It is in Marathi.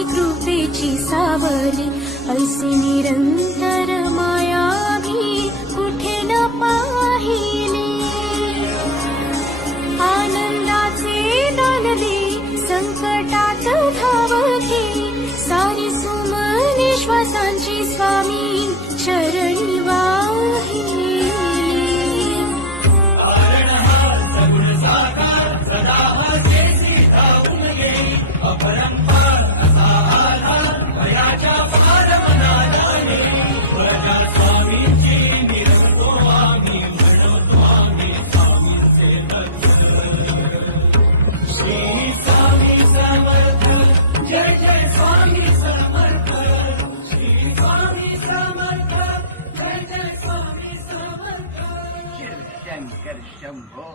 स्वामी कृपेची सावली, ऐसी निरंतर माया मी कुठे न पाहिली. आनंदाचे दान दे, संकटात धावते, सारी सुमने श्वासांची स्वामी चरणी वाहिली. शंकर शंभो